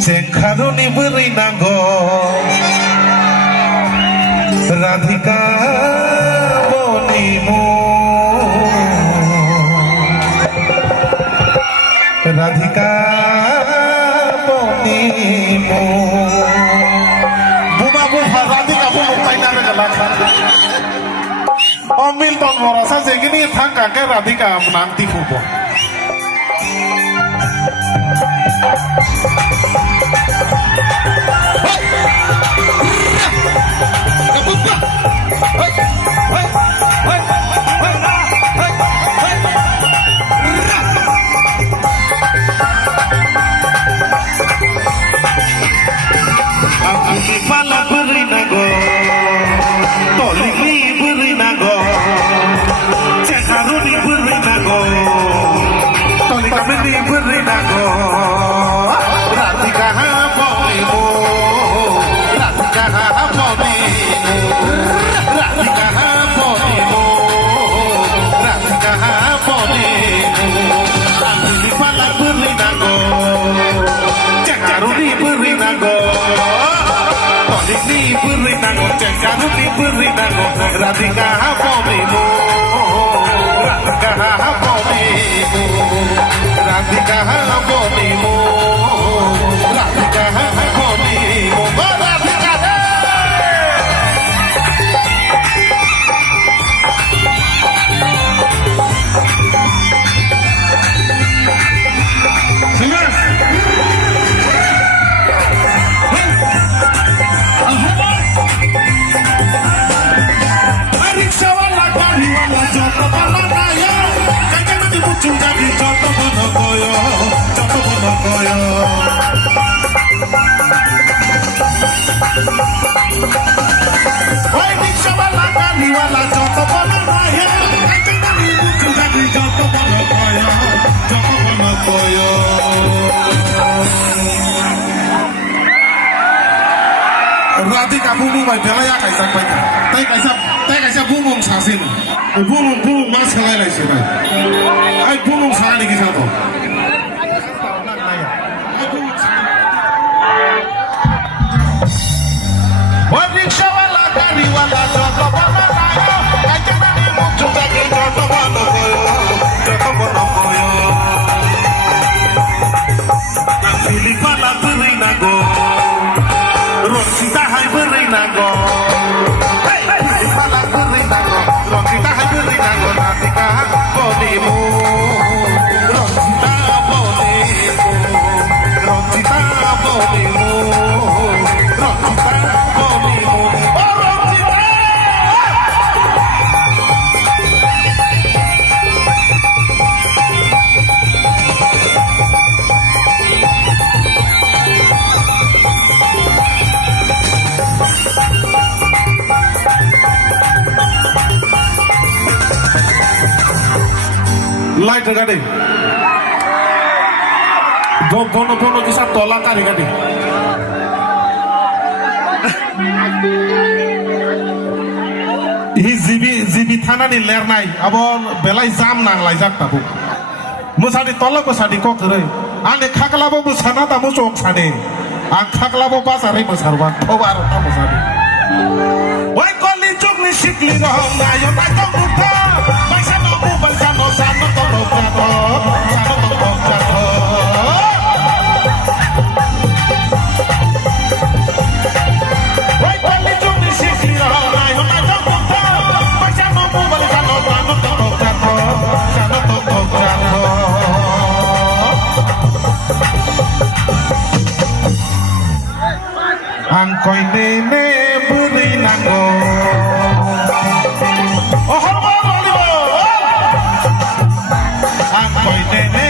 Cengkaruni beri nago Radhika bonimu Radhika bonimu Buma buma Radhika buma painane galan Omil ton morasa segini thangka ke Radhika nanti fubo Pala beri nago, tolini beri nago, cekaruni beri nago, tolika beri beri nago, Radhika bonimu, Radhika bonimu, Radhika bonimu, Radhika bonimu, Radhika pala beri nago, cekaruni beri nago. Ini beri nago, cekaruni beri nago, Radhika bonimu, Radhika bonimu, Radhika bonimu, Radhika bonimu, Radhika. Radhika bumung mai bela ya kaisa pai tai kaisa bumung sasin bumung mas khalai lai se bai ai bumung sa ni kisa to wa riksha wala gari wala joto bana nayo ai jana ni mutu take joto bana koyo Fili pala beri nago Rosita hai beri nago Fili pala beri nago Rosita hai beri nago Radhika bonimu Rosita bonimu Rosita bonimu Rosita bonimu Oh Rosita Light gadi bono kisah tolak kali gadi hi zibi thana ni ler nai abon belai jam nang lai jak tabu musadi tolak musadi ko kere ane khaklabo musana ta musok sade ang khaklabo pasare musarwan thobar ta musadi wai koli juk ni sikli rohong na yo ta ko mutha baisa no bu baisa no sano to ro jato sano to jato wai koli juk ni sikli rohong na yo ta ko mutha baisa no bu baisa no sano to jato sano to jato ang koi nene beri nago oh ang koi nene